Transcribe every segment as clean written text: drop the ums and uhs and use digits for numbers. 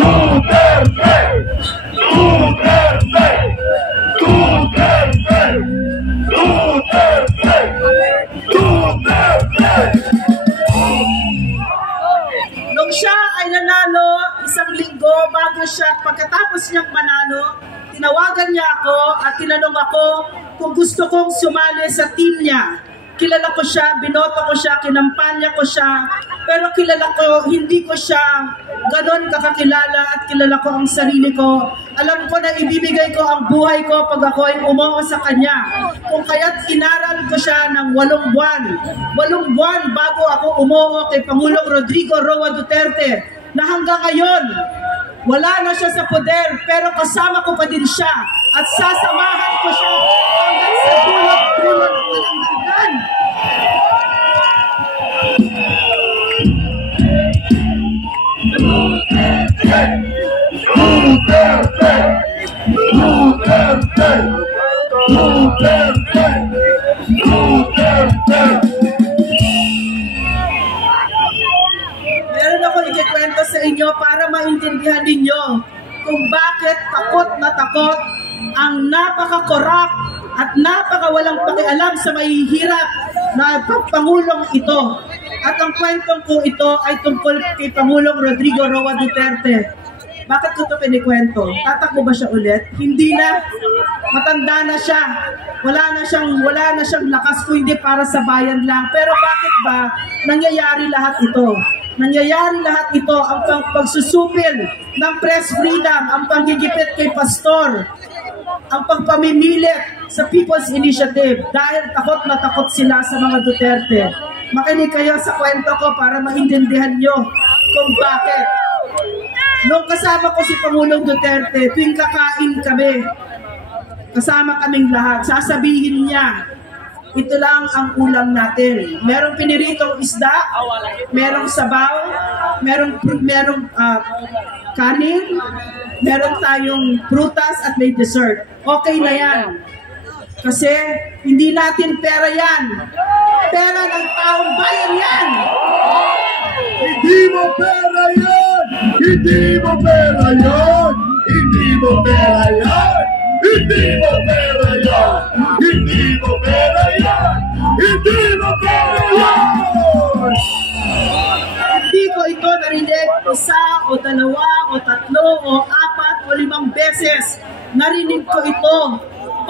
Duterte! Duterte! Duterte! Duterte! Duterte! Nung siya ay nanalo, isang linggo bago siya, pagkatapos niyang manalo, tinawagan niya ako at tinanong ako kung gusto kong sumali sa team niya. Kilala ko siya, binoto ko siya, kinampanya ko siya, pero kilala ko, hindi ko siya ganon kakakilala at kilala ko ang sarili ko. Alam ko na ibibigay ko ang buhay ko pag ako ay umungo sa kanya. Kung kaya't inaral ko siya ng 8 buwan. 8 buwan bago ako umungo kay Pangulong Rodrigo Roa Duterte, na hanggang ngayon, wala na siya sa poder, pero kasama ko pa din siya at sasamahan ko siya hanggang sa dulot-dulot ng hanggan. Duterte! Duterte! Duterte! Duterte! Duterte! Meron ako ikikwento sa inyo para maintindihan ninyo kung bakit takot na takot ang napaka-corrupt at napaka-walang pakialam sa mahihirap na Pangulong ito. At ang kwentong ko ito ay tungkol kay Pangulong Rodrigo Roa Duterte. Bakit ko ito pinikwento? Tatakbo ba siya ulit? Hindi na. Matanda na siya. Wala na siyang lakas kung hindi para sa bayan lang. Pero bakit ba nangyayari lahat ito? Nangyayari lahat ito ang pagsusupil ng press freedom, ang panggigipit kay pastor, ang pagpamimilit sa People's Initiative dahil takot na takot sila sa mga Duterte. Makinig kayo sa kwento ko para maintindihan nyo kung bakit. Nung kasama ko si Pangulong Duterte, tuwing kakain kami, kasama kaming lahat, sasabihin niya, ito lang ang ulam natin. Merong piniritong isda, merong sabaw, merong kanin, meron tayong prutas at may dessert. Okay na yan. Kasi hindi natin pera yan. Pera ng taong bayan yan. Hindi mo pera yan! Hindi mo pera yan! Hindi mo pera yan! Hindi mo pera yan! Hindi mo pera yan! Hindi mo pera yan! Hindi ko ito narinig 1 o 2 o 3 o 4 o 5 beses. Narinig ko ito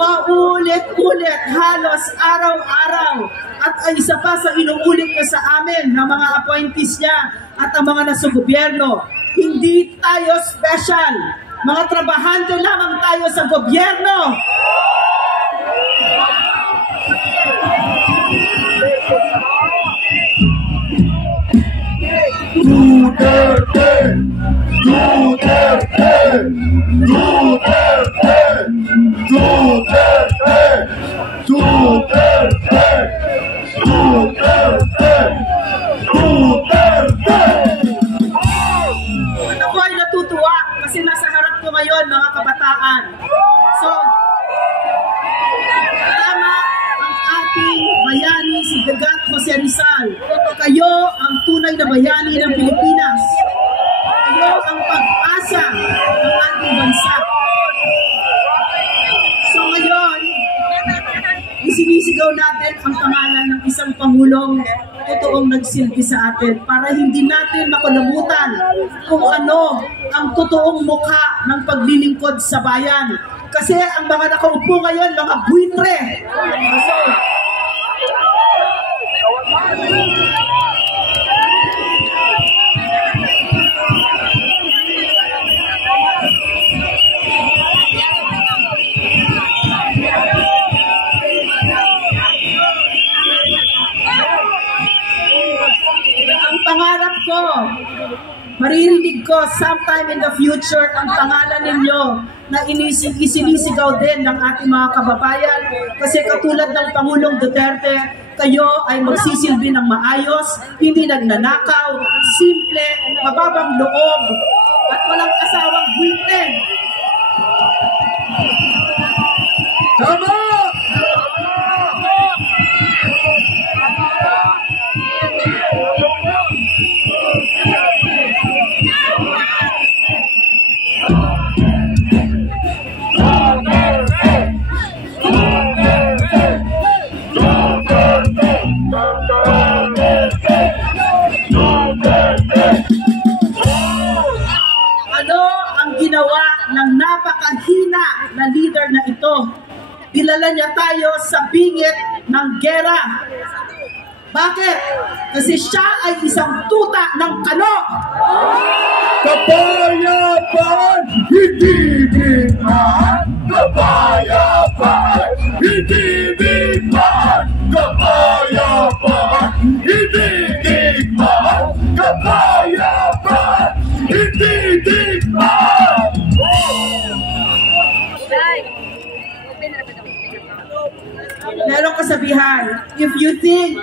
paulit-ulit, halos araw-araw. At ay isa pa sa inuulit ko sa amin ng mga appointees niya at ang mga nasa gobyerno. Hindi tayo special. Mga trabahante lamang tayo sa gobyerno. Duterte! Duterte! Duterte! Duterte! Duterte! Duterte! Duterte! At ako ay natutuwa kasi nasa harap ko ngayon mga kabataan. So, tama ang ating bayani si Dagat Jose Rizal. Kayo ang tunay na bayani ng Pilipinas. Kayo ang pag-asa ng ating bansa. So ngayon, isinisigaw natin ang pangalan ng isang Pangulong totoong nagsilbi sa atin para hindi natin makalimutan kung ano ang totoong mukha ng paglilingkod sa bayan. Kasi ang mga nakaupo ngayon, mga buitre. So, pangarap ko, maririnig ko sometime in the future ang pangalan ninyo na isinisigaw din ng ating mga kababayan kasi katulad ng Pangulong Duterte, kayo ay magsisilbi ng maayos, hindi nagnanakaw, simple, mababang loob, at walang asawang buwitre. Tama! dinala niya tayo sa bingit ng gera. Bakit? Kasi siya ay isang tuta ng kano. Kapayapaan, hindi digmaan. Kapayapaan, hindi digmaan. Kapayapaan, hindi digmaan. Kapayapaan, hindi digmaan. Merong kasabihan, if you think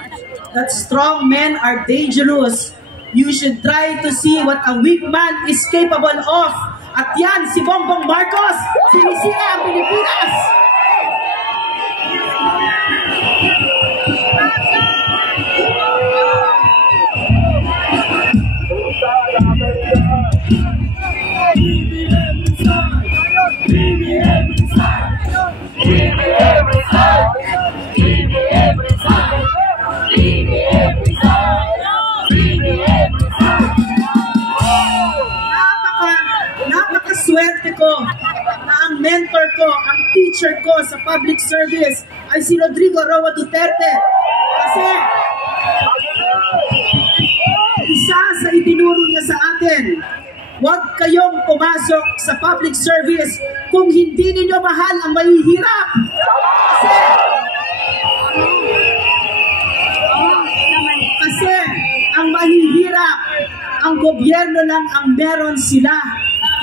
that strong men are dangerous, you should try to see what a weak man is capable of. At yan, si Bongbong Marcos, sinisira ang Pilipinas. Napakaswerte ko na ang mentor ko, ang teacher ko sa public service ay si Rodrigo Roa Duterte. Kasi isa sa itinuro niya sa atin, huwag kayong pumasok sa public service kung hindi ninyo mahal ang mahihirap. Kasi ang mahihirap, ang gobyerno lang ang meron sila.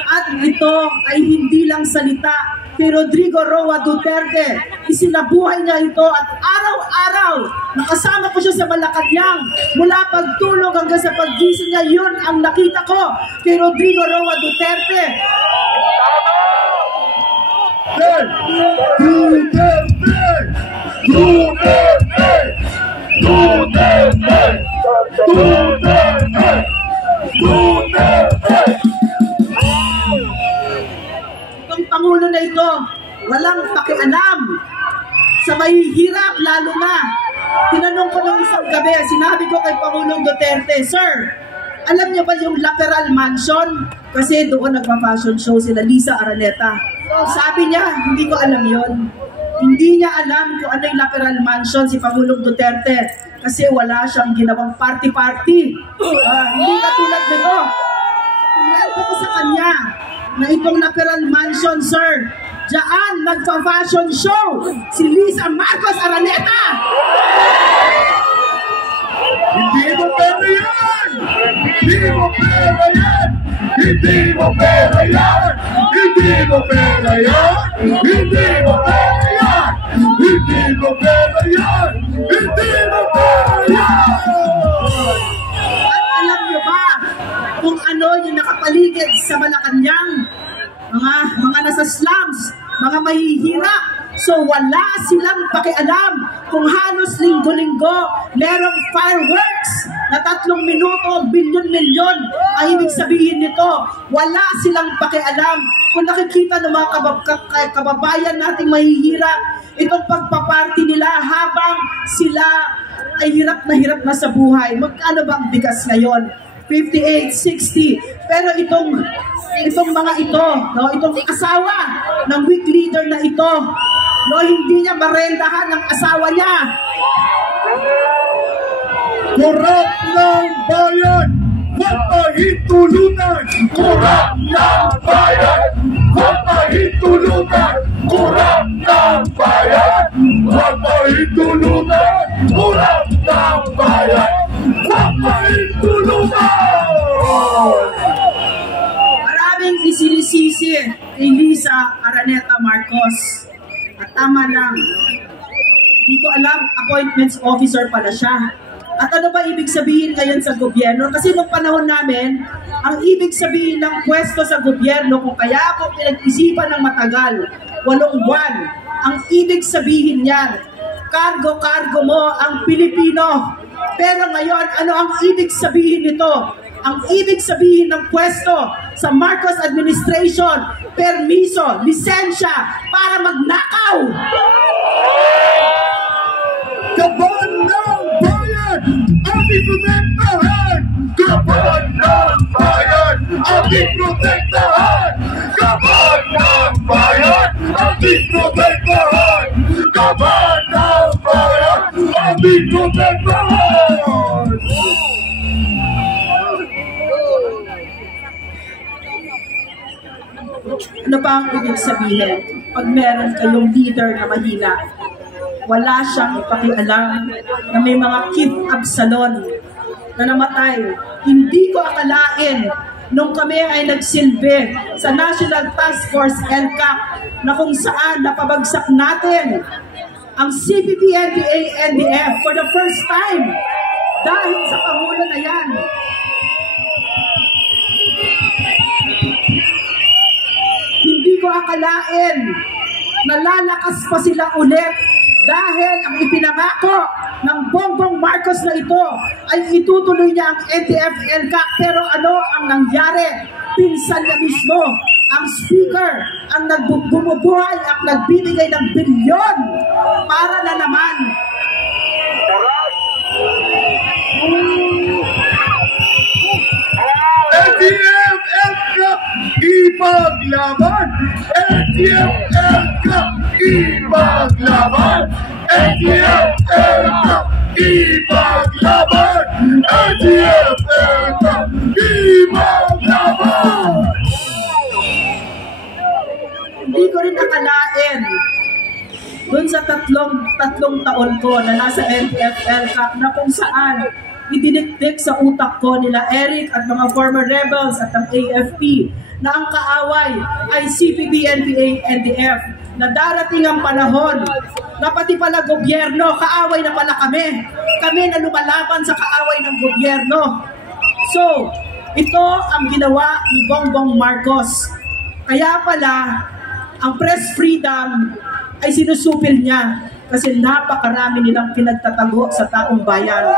At ito ay hindi lang salita kay Rodrigo Roa Duterte. Isinabuhay niya ito at araw-araw nakasama ko siya sa Malacanang. Mula pagtulog hanggang sa paggising niya, yun ang nakita ko kay Rodrigo Roa Duterte. Duterte! Duterte! Duterte! Duterte! Duterte! Itong Pangulo na ito, walang pakialam sa mahihirap, lalo na. Tinanong ko ng isang gabi, sinabi ko kay Pangulong Duterte, Sir, alam niyo ba yung Lateral Mansion? Kasi doon nagpa-fashion show sila Liza Araneta. Sabi niya, hindi ko alam yon. Hindi niya alam kung ano yung Lateral Mansion si Pangulong Duterte kasi wala siyang ginawang party-party. Hindi katulad nito. Pinento ko sa kanya na itong Lateral Mansion, sir, diyan nagpa-fashion show si Liza Marcos Araneta. Hindi mo pera yan! Hindi mo pera yan! Hindi mo pera yan! Hindi mo pera yan! Hindi mo pera yan! Hindi mo pera yan! Hindi mo pera yan! At alam niyo ba kung ano yung nakapaligid sa Malacanang? Mga nasa slums, mga mahihirap. So wala silang pakialam kung halos linggo-linggo merong fireworks na 3 minuto, bilyon-milyon. Ang ibig sabihin nito, wala silang pakialam. Kung nakikita ng mga kababayan nating mahihirap, itong pagpaparty nila habang sila ay hirap na sa buhay. Magkano bang bigas ngayon? 58, 60. Pero itong mga ito, no, itong asawa ng weak leader na ito, no, hindi niya marendahan ng asawa niya. Korap ng bayan, huwag mahintulutan! Korap ng bayan, huwag mahintulutan! Korap ng bayan, huwag mahintulutan! Korap ng bayan, huwag mahintulutan! Maraming isinisisi kay Liza Araneta Marcos. At tama lang, hindi ko alam, appointments officer pala siya. At ano ba ibig sabihin ngayon sa gobyerno? Kasi nung panahon namin, ang ibig sabihin ng pwesto sa gobyerno, kung kaya ako pinag-isipan ng matagal, 8 buwan, ang ibig sabihin niyan, kargo-kargo mo ang Pilipino. Pero ngayon, ano ang ibig sabihin nito? Ang ibig sabihin ng pwesto sa Marcos administration, permiso, lisensya para magnakaw. Kaban ng bayan, ating protektahan! Kaban ng bayan, ating protektahan! Kaban ng bayan, ating protektahan! Ano ba ang ibig sabihin? Pag meron kayong leader na mahina, wala siyang ipakialam na may mga Keith Absalon na namatay. Hindi ko akalain nung kami ay nagsilbi sa National Task Force NCAP na kung saan napabagsak natin ang CPP, NPA, NDF for the first time dahil sa Pangulo na yan. Hindi ko akalain na lalakas pa sila ulit dahil ang ipinangako ng Bongbong Marcos na ito ay itutuloy niya ang NTF-NCAP. Pero ano ang nangyari? Pinsan niya mismo ang speaker ang nagbumubuhay at nagbibigay ng bilyon para na naman NTF-NCAP ipaglaban! NTF-NCAP ipaglaban! NTF-NCAP ipaglaban! NTF-NCAP ipaglaban! Hindi ko rin akalain dun sa tatlong taon ko na nasa NTF-NCAP na kung saan idinikdik sa utak ko nila Eric at mga former rebels at ang AFP na ang kaaway ay CPP, NPA, NDF, na darating ang panahon na pati pala gobyerno, kaaway na pala kami. Kami na lumalaban sa kaaway ng gobyerno. So, ito ang ginawa ni Bongbong Marcos. Kaya pala, ang press freedom ay sinusupil niya kasi napakarami nilang pinagtatago sa taong bayan.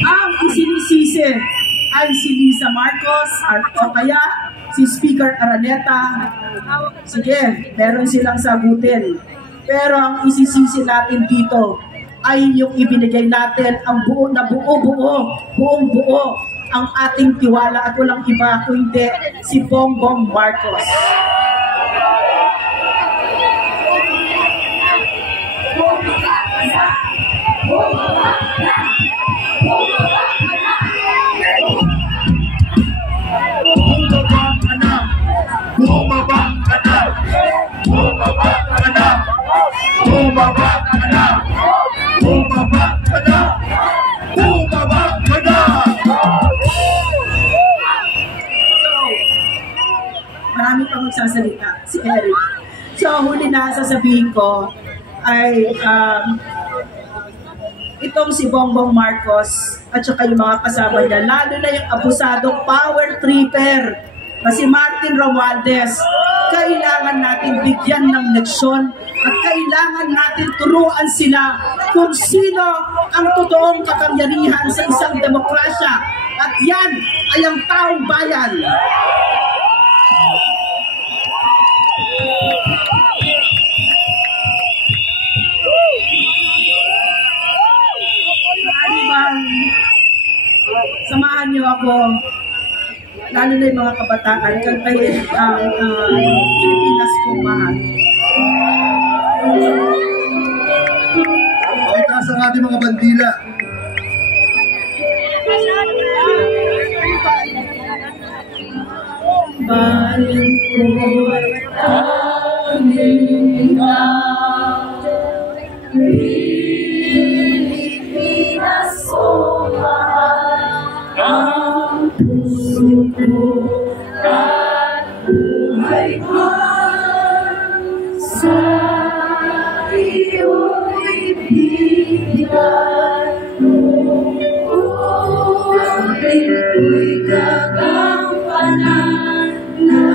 Ang isinisisi ay si Lisa Marcos o kaya si Speaker Araneta. Sige, meron silang sagutin. Pero ang isisisi natin dito ay yung ibinigay natin ang buong buo ang ating tiwala at walang iba kundi si Bongbong Marcos. Bumaba ka na! Bumaba ka na! Bumaba ka na! Bumaba ka na! Bumaba ka na! Marami pang magsasalita, si Eric. So, huli na sasabihin ko ay itong si Bongbong Marcos at saka yung mga kasama niya, lalo na yung abusadong power tripper na si Martin Romualdez, kailangan natin bigyan ng leksyon at kailangan natin turuan sila kung sino ang totoong kapangyarihan sa isang demokrasya. At yan ay ang taong bayan. Samahan niyo ako, lalo na yung mga kabataan, kantayin ang Pilipinas kong mahal. Itaas ang ating mga bandila. Bayan ko'y aming Pilipinas kong mahal, ang puso ko at buhay ko sa iyo'y bigyan mo. Ulit ko'y gagampanan na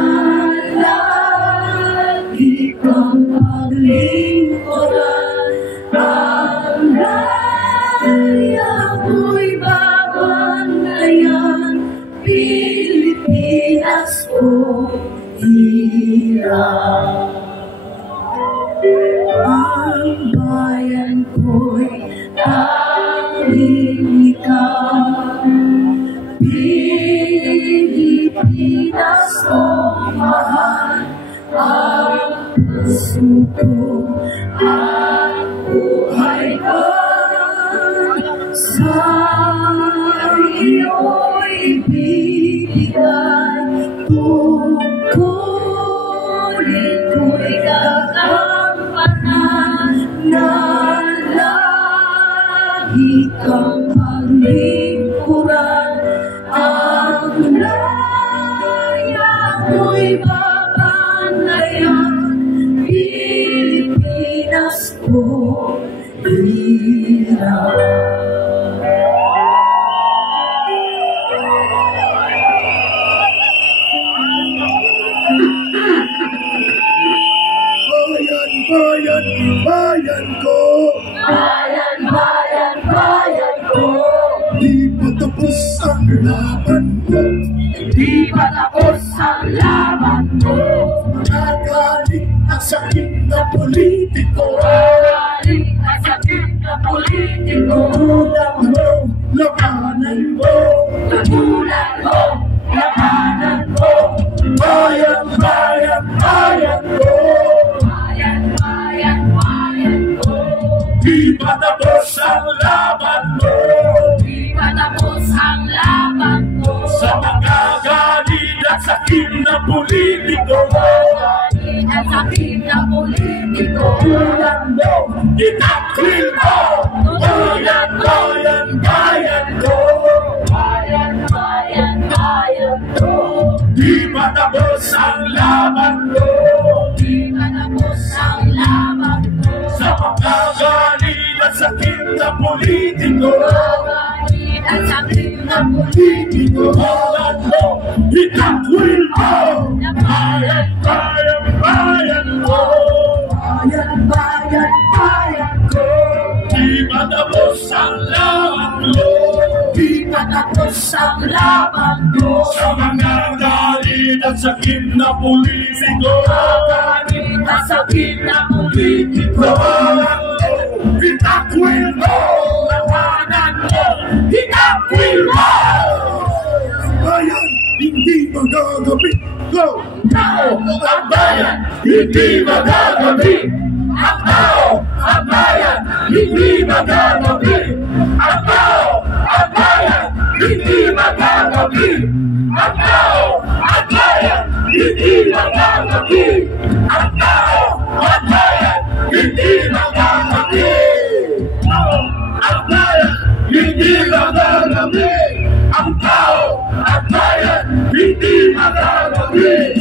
lagi kang paglingkuran. Ang raya ko'y babantayan, Pilipinas ko hirap. Ang bayan ko'y tanging ikaw, Pilipinas ko mahal, ang puso ko at buhay ko sa iyo'y ibibigay, tungkulin ko'y gagampanan na lagi kang paglingkuran. Ang laya mo'y babanayan, Pilipinas ko hirap. Bayan, bayan, bayan ko. Bayan, bayan, bayan ko. Di pa tapos ang laban mo. Di pa tapos ang laban mo. Nagalit ang sakit na politiko. Nagalit ang sakit na politiko. Tulang mo, labanan mo. Tutulan mo, labanan mo. Bayan, bayan, bayan ko. Bayan, bayan, bayan ko. Di pa tapos ang laban mo. Di pa tapos ang laban ko. Sa mga galit at sakit na politiko. Nagalit ang sakit na politiko. Tulang mo, itakwil mo. Bayan, bayan, bayan ko. Bayan, bayan, bayan ko. Di pa tapos ang laban mo. Di pa tapos ang laban ko. Sa mga galit at sakit na politiko. Nagalit ang sakit na politiko. Tulang mo, itakwil mo. Bayan, bayan, bayan ko. Bayan, bayan, bayan ko. Di pa tapos ang laban mo. Di pa tapos ang laban ko. Sa mga galit at sakit na politiko. Nagalit ang sakit na politiko. Labanan mo, itakwil mo. Labanan mo, itakwil mo. Bayan, hindi magagabi. Go! Tao, ang bayan, hindi magagabi. Ang tao, ang bayan, hindi magagabi. Ang tao, ang bayan, hindi magagabi. Ang tao, ang bayan, hindi magagabi. Ang tao, ang bayan, hindi magagabi. Tao, ang bayan, hindi magagabi. Ang tao, ang bayan, hindi magagabi.